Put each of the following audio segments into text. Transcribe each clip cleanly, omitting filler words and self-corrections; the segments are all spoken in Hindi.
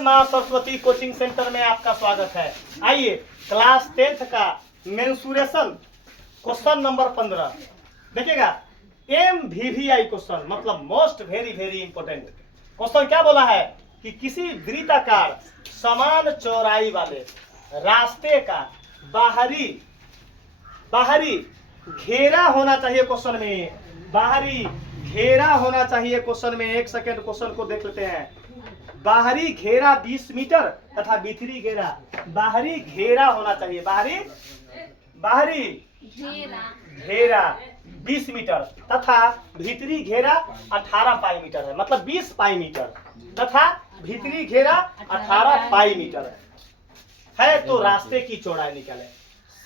माँ सरस्वती कोचिंग सेंटर में आपका स्वागत है। आइए क्लास 10th का मेंसुरेशन क्वेश्चन नंबर 15 देखिएगा। MVVI क्वेश्चन मतलब most very very important question. क्या बोला है कि किसी वृत्ताकार समान चौड़ाई वाले रास्ते का बाहरी घेरा होना चाहिए। क्वेश्चन में बाहरी घेरा होना चाहिए। क्वेश्चन में एक सेकेंड क्वेश्चन को देख लेते हैं। बाहरी घेरा 20 मीटर तथा भीतरी घेरा बाहरी घेरा होना चाहिए। बाहरी घेरा 20 मीटर तथा भीतरी घेरा 18 पाई मीटर है, मतलब 20 पाई मीटर तथा भीतरी घेरा 18 पाई मीटर है। तो रास्ते की चौड़ाई निकाले।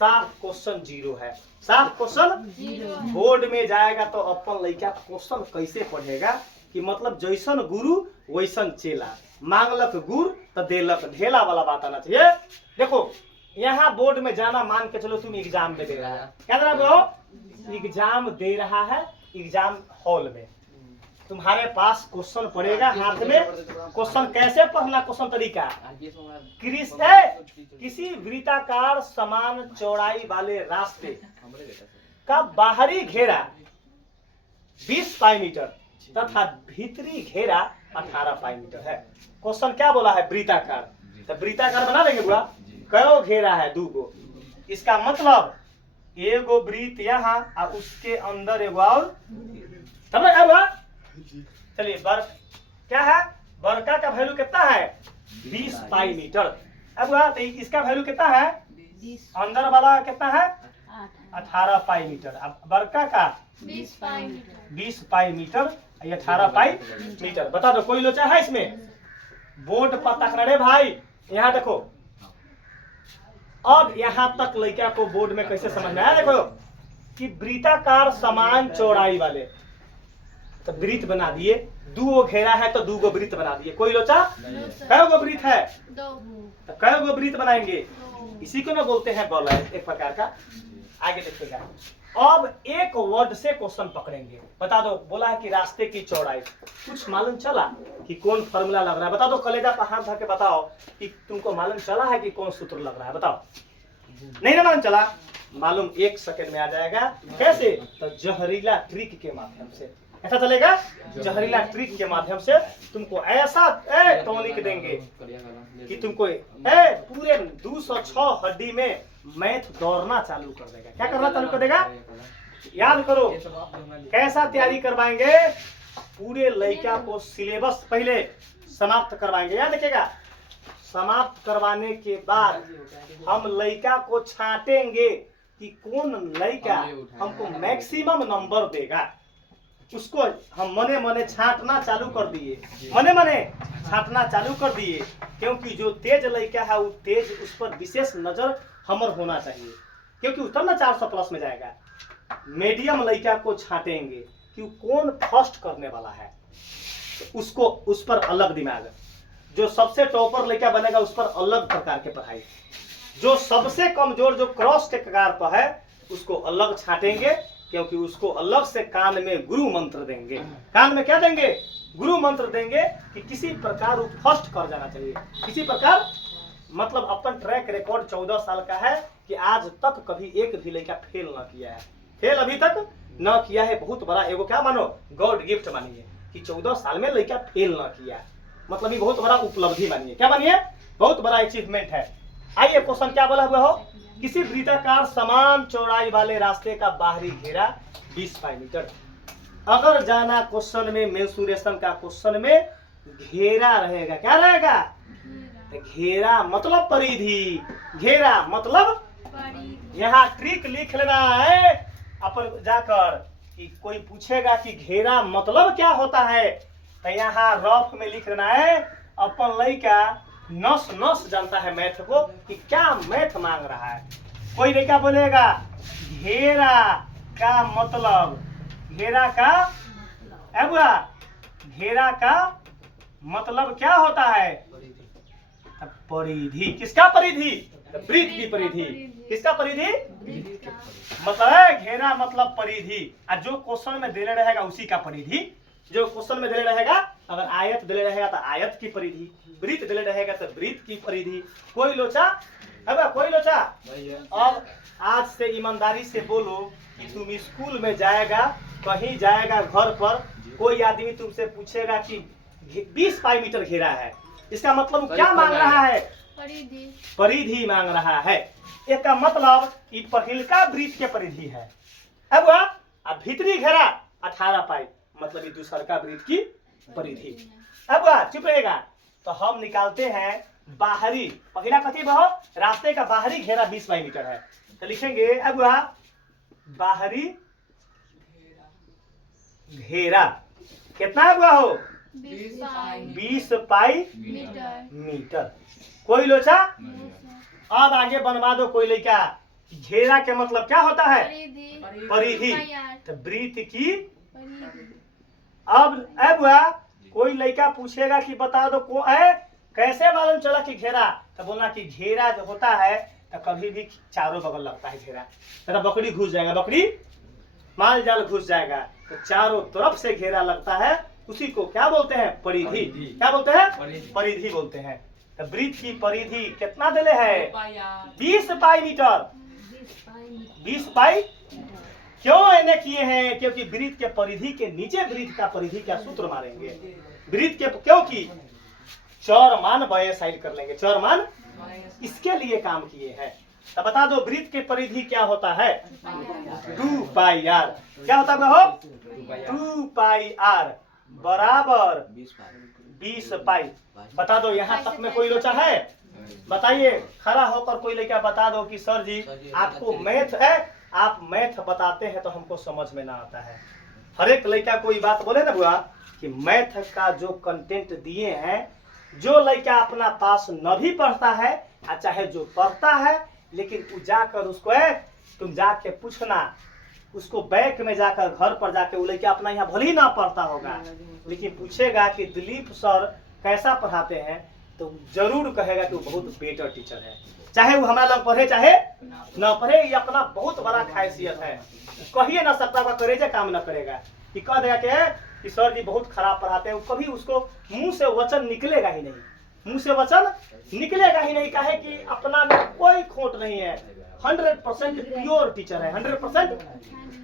साफ क्वेश्चन 0 है। साफ क्वेश्चन बोर्ड में जाएगा तो अपन लड़का क्वेश्चन कैसे पढ़ेगा कि मतलब जैसन गुरु वैसन चेला, मांगलक गुर तो देलक ढेला वाला बात आना चाहिए। देखो यहाँ बोर्ड में जाना, मान के चलो तुम एग्जाम में दे रहा है, क्या दे रहा हो? एग्जाम दे रहा है। एग्जाम हॉल में तुम्हारे पास क्वेश्चन पड़ेगा हाथ में। क्वेश्चन कैसे पढ़ना, क्वेश्चन तरीका किसी वृत्ताकार समान चौड़ाई वाले रास्ते का बाहरी घेरा 20 पाई मीटर तथा भीतरी घेरा 18 पाई मीटर है। क्वेश्चन क्या बोला है? वृत्ताकार। तो वृत्ताकार बना देंगे बुआ। कयो घेरा है? 2 गो। इसका मतलब एगो वृत्त यहाँ और उसके अंदर एगो और। चलिए क्या है? बड़का का वैल्यू कितना है? 20 पाई मीटर। अब तो इसका वैल्यू कितना है? अंदर वाला कितना है? 18 पाई मीटर। अब बड़का का 20 पाई मीटर, 18 पाई मीटर। बता दो कोई लोचा है इसमें? बोर्ड पर तक रे भाई, यहाँ देखो। अब यहाँ तक लड़का को बोर्ड में कैसे समझ में आया? देखो कि वृत्ताकार समान चौड़ाई वाले, तो वृत्त बना दिए। 2 घेरा है तो 2 गो वृत्त बना दिए। कोई लोचा? कै गो वृत्त है? तो कै गो वृत्त बनाएंगे? इसी को ना बोलते हैं बॉलर, एक प्रकार का। आगे देखिएगा। अब एक वर्ड से क्वेश्चन पकड़ेंगे। बता दो, बोला है कि रास्ते की चौड़ाई। कुछ मालूम चला कि कौन फॉर्मूला लग रहा है? बता दो, कलेजा पर हाथ धर के बताओ कि तुमको मालूम चला है कि कौन सूत्र लग रहा है? बताओ। नहीं ना मालूम चला? मालूम 1 सेकंड में आ जाएगा। कैसे? तो जहरीला ट्रिक के माध्यम से। ऐसा चलेगा? जहरीला ट्रिक के माध्यम से तुमको ऐसा टॉनिक देंगे कि तुमको पूरे 206 हड्डी में मैथ दौड़ना चालू कर देगा। क्या करना चालू कर देगा? याद करो कैसा तैयारी करवाएंगे। पूरे लड़का को सिलेबस पहले समाप्त करवाएंगे। याद रखिएगा। समाप्त करवाने के बाद हम लड़का को छांटेंगे कि कौन लड़का हमको मैक्सिमम नंबर देगा। उसको हम मने मने छांटना चालू कर दिए। मने छांटना चालू कर दिए, क्योंकि जो तेज लड़का है वो तेज, उस पर विशेष नजर हमर होना चाहिए, क्योंकि उतर ना 400 प्लस में जाएगा। मीडियम लड़का को छांटेंगे कि कौन फर्स्ट करने वाला है, तो उसको उस पर अलग दिमाग। जो सबसे टॉपर लड़का बनेगा उस पर अलग प्रकार के पढ़ाई। जो सबसे कमजोर, जो क्रॉस के कगार पर है, उसको अलग छांटेंगे, क्योंकि उसको अलग से कान में गुरु मंत्र देंगे। कान में क्या देंगे? गुरु मंत्र देंगे कि किसी प्रकार वो फर्स्ट कर जाना चाहिए। किसी प्रकार मतलब अपन ट्रैक रिकॉर्ड 14 साल का है कि आज तक कभी एक भी लड़का फेल ना किया है। फेल अभी तक न किया है। बहुत बड़ा एगो क्या मानो, गॉड गिफ्ट मानिए कि 14 साल में लड़का फेल ना किया, मतलब ये बहुत बड़ा उपलब्धि मानिए। क्या मानिए? बहुत बड़ा अचीवमेंट है। आइए क्वेश्चन क्या बोला हुआ हो? किसी वृत्ताकार समान चौड़ाई वाले रास्ते का बाहरी घेरा 20 पाई मीटर। अगर जाना क्वेश्चन में, मेंसुरेशन का क्वेश्चन में घेरा रहेगा। क्या रहेगा? घेरा मतलब परिधि। घेरा मतलब यहाँ ट्रिक लिख लेना है अपन जाकर कि कोई पूछेगा कि घेरा मतलब क्या होता है, तो यहाँ रफ में लिख लेना है। अपन लड़का नस नस जानता है मैथ को कि क्या मैथ मांग रहा है। कोई लड़का बोलेगा घेरा का मतलब, घेरा का मतलब क्या होता है? परिधि। किसका परिधि? वृत्त की परिधि। किसका परिधि? मतलब घेरा मतलब परिधि। और जो क्वेश्चन में दे रहेगा उसी का परिधि। जो क्वेश्चन में दे रहेगा, अगर आयत दे रहेगा तो आयत की परिधि, वृत्त दिले रहेगा तो वृत्त की परिधि। कोई लोचा, अब कोई लोचा, अब आज से ईमानदारी से बोलो कि तुम स्कूल में जाएगा, कहीं जाएगा, घर पर कोई आदमी तुमसे पूछेगा कि 20 पाई मीटर घेरा है, इसका मतलब क्या मांग रहा है? परिधि। परिधि मांग रहा है। इसका मतलब कि पहिलका वृत्त के परिधि है। अब भीतरी घेरा 18 पाई, मतलब ये दूसरका वृत्त की परिधि। अब चुप रहेगा तो हम निकालते हैं बाहरी, पहला कथी बहु, रास्ते का बाहरी घेरा 20 पाई मीटर है, तो लिखेंगे अब बाहरी घेरा कितना हुआ हो? 20 पाई मीटर। कोई लोचा, अब आगे बनवा दो कोई लड़का। घेरा के मतलब क्या होता है? परिधि। तो वृत्त की अब कोई लड़का पूछेगा कि बता दो को है कैसे मालूम चला कि घेरा, तो बोलना कि घेरा जो होता है तो कभी भी चारों बगल लगता है घेरा, तो बकरी घुस जाएगा, बकरी माल जाल घुस जाएगा, तो चारों तरफ से घेरा लगता है, उसी को क्या बोलते हैं? परिधि। क्या बोलते हैं? परिधि बोलते हैं। तो वृत्त की परिधि कितना दिले है? 20 पाई मीटर। 20 पाई क्यों ऐने किए हैं? क्योंकि वृत्त के परिधि के नीचे वृत्त का परिधि का सूत्र मारेंगे। वृत्त के क्योंकि चौरमान बय साइड कर लेंगे, चौरमान इसके लिए काम किए हैं। तो बता दो वृत्त के परिधि क्या होता है? 2 पाई आर। क्या होता है? 2 पाई आर बराबर 20 पाई। बता दो यहाँ तक में कोई लोचा है? बताइए, खड़ा होकर कोई लेकर बता दो कि सर जी आपको मैथ है, आप मैथ बताते हैं तो हमको समझ में ना आता है। हर एक लड़का कोई बात बोले ना बुआ कि मैथ का जो कंटेंट दिए हैं, जो लड़का अपना पास न भी पढ़ता है चाहे जो पढ़ता है, लेकिन तू जाकर उसको तुम जाके पूछना, उसको बैंक में जाकर घर पर जाके वो लड़का अपना यहाँ भले ही ना पढ़ता होगा, लेकिन पूछेगा कि दिलीप सर कैसा पढ़ाते हैं, तो जरूर कहेगा कि वो बहुत बेटर टीचर है। चाहे वो हमारा लोग पढ़े चाहे न पढ़े, ये अपना बहुत बड़ा खासियत है। कहिए ना सकता हुआ करेजा काम न करेगा कि कह देगा कि सर जी बहुत खराब पढ़ाते हैं, कभी उसको मुंह से वचन निकलेगा ही नहीं, मुंह से वचन निकलेगा ही नहीं। कहे कि अपना में कोई खोट नहीं है, 100% प्योर टीचर है, 100%।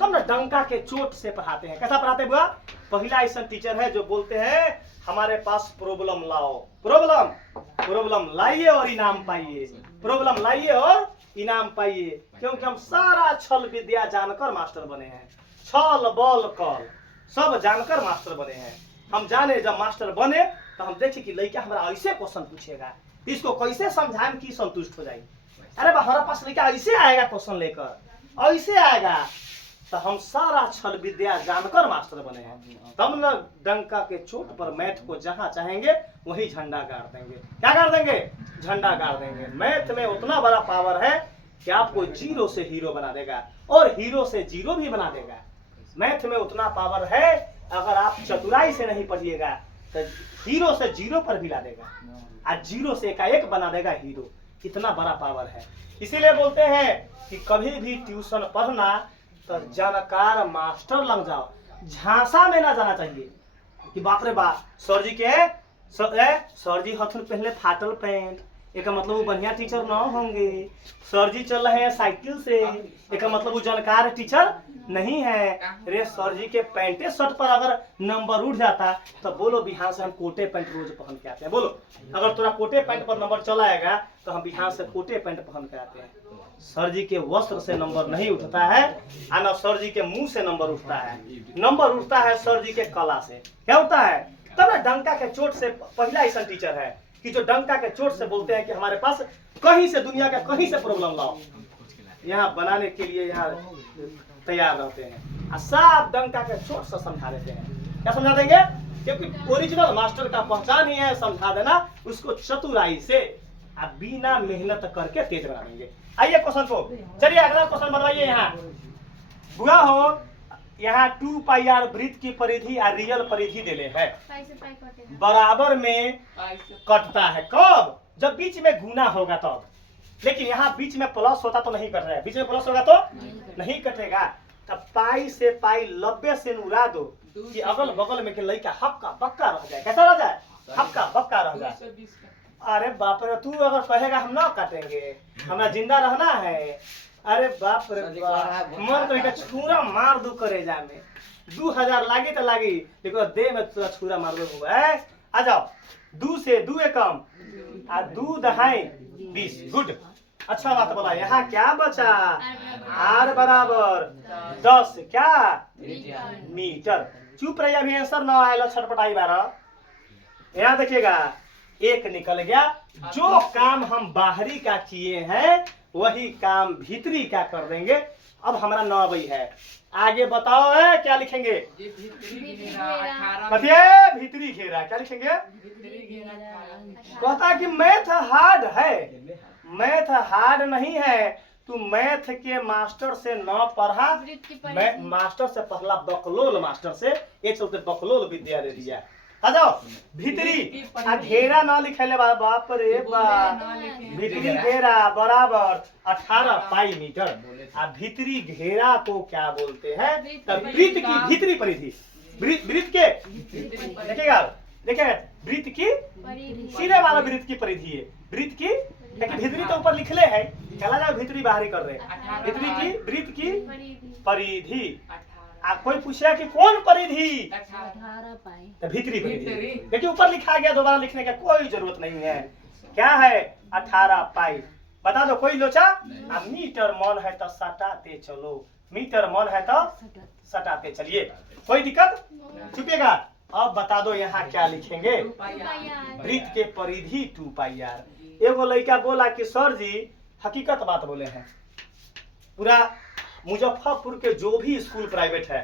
तब ना डंका के चोट से पढ़ाते हैं। कैसा पढ़ाते बुआ? पहला ऐसा टीचर है जो बोलते हैं हमारे पास प्रॉब्लम लाओ, प्रॉब्लम लाइए और इनाम पाइए, प्रॉब्लम लाइए और इनाम पाइए। क्योंकि हम सारा छल विद्या जानकर मास्टर बने हैं, छल बल कल सब जानकर मास्टर बने हैं। हम जाने जब मास्टर बने तो हम देखे कि लड़का हमारा ऐसे क्वेश्चन पूछेगा, इसको कैसे समझाएं कि संतुष्ट हो जाए। अरे हमारा पास लड़का ऐसे आएगा क्वेश्चन लेकर, ऐसे आएगा, तो हम सारा छल विद्या जानकर मास्टर बने हैं। तब न डंका के चोट पर मैथ को जहां चाहेंगे वही झंडा गाड़ देंगे। क्या गाड़ देंगे? झंडा गाड़ देंगे। मैथ में उतना बड़ा पावर है कि आपको 0 से हीरो बना देगा और हीरो से 0 भी बना देगा। मैथ में उतना पावर है, अगर आप चतुराई से नहीं पढ़िएगा तो हीरो से 0 पर भी ला देगा, आज 0 से एकाएक बना देगा हीरो। कितना बड़ा पावर है। इसीलिए बोलते हैं कि कभी भी ट्यूशन पढ़ना तो जानकार मास्टर लग जाओ, झांसा में ना जाना चाहिए कि बाप रे बाप सर जी के सर जी हथुन पहले फाटल पैंट, एक मतलब वो बढ़िया टीचर ना होंगे। सर जी चल रहे हैं साइकिल से, एक मतलब वो जानकार टीचर नहीं है। रे सर जी के पैंटे शर्ट पर अगर नंबर उठ जाता तो बोलो बिहार से हम कोटे पैंट रोज पहन के आते हैं। बोलो अगर थोड़ा कोटे पैंट पर नंबर चला आएगा तो हम बिहार से कोटे पैंट पहन के आते हैं। सर जी के वस्त्र से नंबर नहीं उठता है, ना सर जी के मुंह से नंबर उठता है, नंबर उठता है सर जी के कला से। क्या होता है? तब डंका के चोट से पहला ऐसा टीचर है कि जो डंका के चोट से बोलते हैं कि हमारे पास कहीं से दुनिया का कहीं से प्रॉब्लम लाओ, यहाँ बनाने के लिए यहाँ तैयार रहते हैं। साफ डंका के चोट से समझा देते हैं। क्या समझा देंगे? क्योंकि ओरिजिनल मास्टर का पहचान ही है समझा देना, उसको चतुराई से आप बिना मेहनत करके तेज बना देंगे। आइए क्वेश्चन को, चलिए अगला क्वेश्चन बनवाइए। यहाँ बुआ हो, यहाँ 2 पाई आर वृत्त की परिधि और रियल परिधि देले है, बराबर में कटता है। कब? जब बीच में गुना होगा तब। लेकिन यहाँ बीच में प्लस होता तो नहीं कट रहा है, बीच में प्लस होगा तो नहीं कटेगा। तब पाई से पाई 90 से उड़ा दो कि अगल बगल में के लड़का हक्का बक्का रह जाए। कैसा रह जाए? हक्का बक्का रह जाए। अरे बाप रे, तू अगर कहेगा हम ना काटेंगे, हमें जिंदा रहना है। अरे बाप रे बाप, मन तो एक छुरा मार दू करेजा में। 2000 लागी तो लागी, लेकिन देह में तुरा छुरा मार दो हुआ है। आ जाओ, 2 से 2 कम आ 2 दहाई 20। गुड, अच्छा बात बोला। यहाँ क्या बचा? आर बराबर 10 क्या मीटर। चुप रहिए, अभी आंसर ना आएगा, छटपटाई बारह। यहाँ देखिएगा, 1 निकल गया। जो काम हम बाहरी का किए हैं वही काम भीतरी का कर देंगे। अब हमारा 9 बई है, आगे बताओ है क्या लिखेंगे? भीतरी घेरा क्या लिखेंगे? कहता कि मैथ हार्ड है। मैथ हार्ड नहीं है, तू मैथ के मास्टर से न पढ़ा। मैं मास्टर से पहला बकलोल, मास्टर से एक चलते बकलोल विद्या दे दिया। आ जाओ, भीतरी आ घेरा ना लिखे बाप रे बाप। भीतरी घेरा बराबर 18 पाई मीटर। आ भीतरी घेरा को क्या बोलते हैं? तब वृत्त की भीतरी परिधि। वृत्त के देखिएगा, देखिए वृत्त की सीधे वाला वृत्त की परिधि है। वृत्त की, लेकिन भीतरी तो ऊपर लिखले है, चला जाओ भीतरी बाहरी कर रहे। भीतरी की वृत्त की परिधि। कोई पूछेगा कि कौन परिधि? 18 पाई। तो भीतरी परिधि। देखिए ऊपर लिखा गया, दोबारा लिखने की कोई जरूरत नहीं है। क्या है? 18 पाई। बता दो कोई लोचा? मीटर मन है तो सटाते चलो, मीटर मन है तो सटाते चलिए, कोई दिक्कत? चुपिएगा। अब बता दो यहाँ क्या लिखेंगे? वृत्त के परिधि 2 पाई आर। एगो लड़का बोला कि सर जी हकीकत बात बोले हैं, पूरा मुजफ्फरपुर के जो भी स्कूल प्राइवेट है,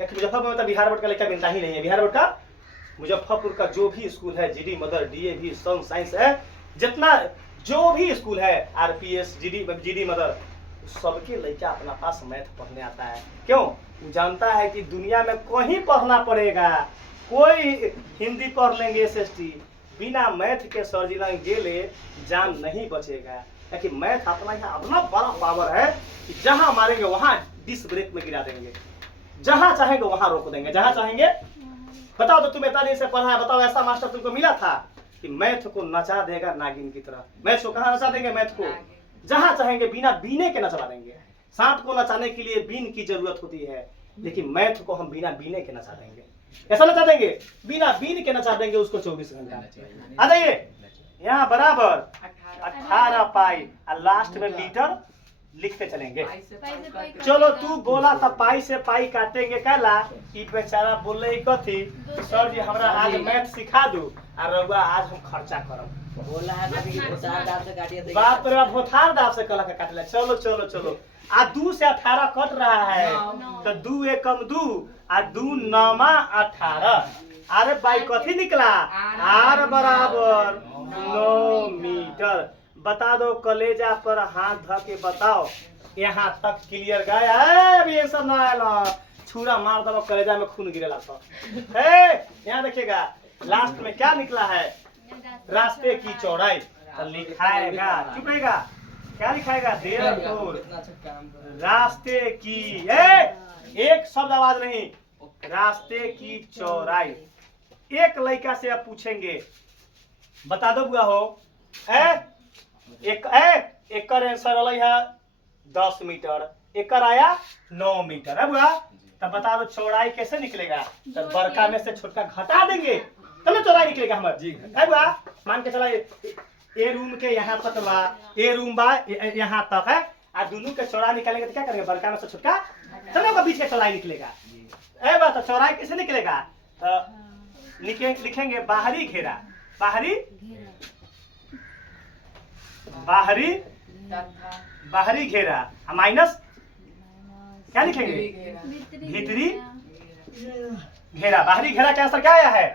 एक मुजफ्फरपुर में तो बिहार बोर्ड का लड़का मिलता ही नहीं है। बिहार बोर्ड का मुजफ्फरपुर का जो भी स्कूल है, जीडी मदर, डीएवी, सन साइंस है, जितना जो भी स्कूल है, आरपीएस, जीडी मदर, सबके लड़का अपना पास मैथ पढ़ने आता है। क्यों? वो जानता है कि दुनिया में कहीं पढ़ना पड़ेगा, कोई हिंदी पढ़ लेंगे एसएसटी, बिना मैथ के सर्जिला गेले जान नहीं बचेगा। क्योंकि मैथ अपना यहाँ अपना बड़ा पावर है कि जहां मारेंगे वहां डिस ब्रेक में गिरा देंगे, जहां चाहेंगे वहां रोक देंगे, जहां चाहेंगे। बताओ तो तुम इतना दिन से पढ़ा है, बताओ ऐसा मास्टर तुमको मिला था कि मैथ को नचा देगा नागिन की तरह? मैथ को कहाँ नचा देंगे? मैथ को जहां चाहेंगे बिना बीने के नचवा देंगे। सांप को नचाने के लिए बीन की जरूरत होती है, लेकिन मैथ को हम बिना बीने के नचा देंगे। ऐसा नचा देंगे, बिना बीन के नचा देंगे उसको 24 घंटा। आ जाइए यहाँ बराबर 18 पाई और लास्ट में मीटर लिखते चलेंगे। चलो तू बोला था पाई से पाई काटेंगे, कहला कि बेचारा बोले कथी, सर जी हमरा आज मैथ सिखा दू और रउआ आज हम खर्चा करब। बोला है कभी कि भोथार दाब से काटिए तो बाप रे, भोथार दाब से कला के काटला। चलो चलो चलो, आ 2 से 18 कट रहा है, तो 2 एकम 2 आ 2 9 18। अरे भाई कथी निकला? आर बराबर 9 मीटर। बता दो, कलेजा पर हाथ ध के बताओ, यहाँ तक क्लियर गया है? अभी ये सब ना आया, छुरा मार दो कलेजा में खून गिरेला तो। यहाँ देखिएगा लास्ट में क्या निकला है? रास्ते की चौड़ाई। तो लिखाएगा, चुपेगा, क्या लिखाएगा? रास्ते की, एक शब्द आवाज नहीं, रास्ते की चौड़ाई। एक लड़का से अब पूछेंगे, बता दो बुआ हो, एक आंसर है 10 मीटर, एक आया 9 मीटर है बुआ। तब बता दो चौड़ाई कैसे निकलेगा? तो बड़का में से छोटका घटा देंगे तब तो चौड़ाई निकलेगा हमारे जी है बुआ। मान के चला ए रूम के यहाँ तक बा, ए रूम बा यहाँ तक है, और दोनों के चौड़ाई निकालेंगे तो क्या करेंगे? बड़का में से छोटका दोनों के बीच का चौड़ाई निकलेगा। बात तो चौड़ाई कैसे निकलेगा? तो लिखेंगे बाहरी घेरा, बाहरी बाहरी घेरा माइनस क्या लिखेंगे? भीतरी घेरा। बाहरी घेरा का आंसर क्या आया है?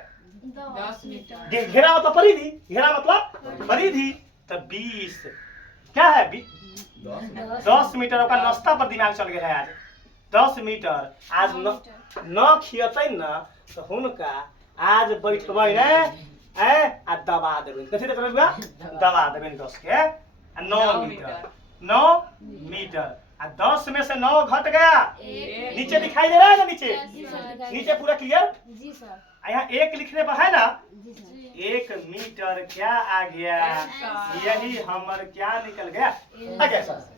10 मीटर। घेरा मतलब परिधि, घेरा मतलब परिधि। तो 20 क्या है? 10 मीटर का नाश्ता पर दिमाग चल गया है आज। 10 मीटर आज न खियते न तो हुनका आज बैठबै ने आ दबा देबे। कथी देबे बुआ? दबा देबे 10 के 9 मीटर। 9 मीटर आ 10 में से 9 घट गया, नीचे दिखाई दे रहा है ना? नीचे नीचे पूरा क्लियर जी सर। यहाँ एक लिखने पर है ना, जी सर। 1 मीटर क्या आ गया, यही हमर क्या निकल गया, आ गया सर।